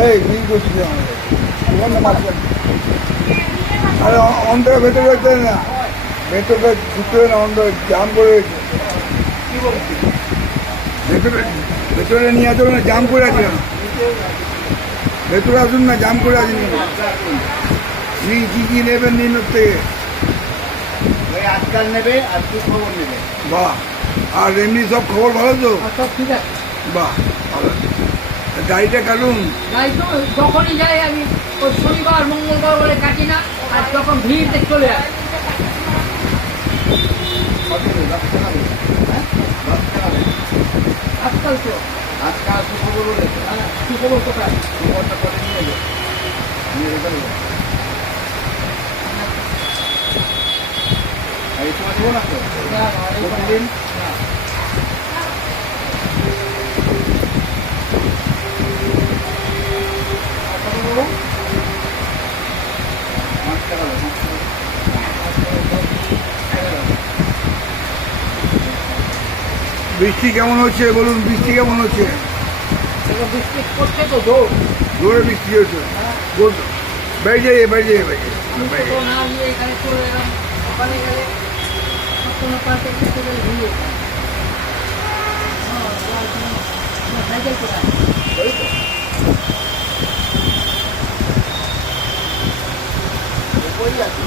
এই বিল করছিস আমাদের ওখানে মাছ আরে অন্ধকার ভেতরে যেতে না, ভেতরে ঢুকতে না, অন্ধ জাম করে রেখে ভেতরে ভেতরে নিয়ে আসো না, জাম করে আছে না, ভেতরে আসুন না, জাম করে আছেন কি কি নেবেন দিন থেকে আজকাল নেবে আর কি খবর নেবে? বাহ, আর এমনি সব খবর ভালো তো? সব ঠিক আছে। বাহ ভালো। গাড়িটা কাটুন। গাড়ি তো যখনই যাই আমি ওই শনিবার মঙ্গলবার বলে কাটি না, আর যখন ভিড়তে চলে আসি। আজকাল তো আজকাল সুখবর বলে সুখবর কোথায়? খবরটা করে নিয়ে যাবে, নিয়ে যেতে হবে। আর এই সময় দেবো না তো প্রতিদিন। বৃষ্টি কেমন হচ্ছে বলুন, বৃষ্টি কেমন হচ্ছে? বৃষ্টি করছে তো জোর। জোরে বৃষ্টি হচ্ছে, বেড়ে যাই বেড়ে যাই বেড়ে যাই। তো না নিয়ে এখানে চলে এলাম, ওখানে গেলে কোনো পাশে কিছু গেলে ভিড়ে সাইকেল কোথায়? ওই তো ওই আছে।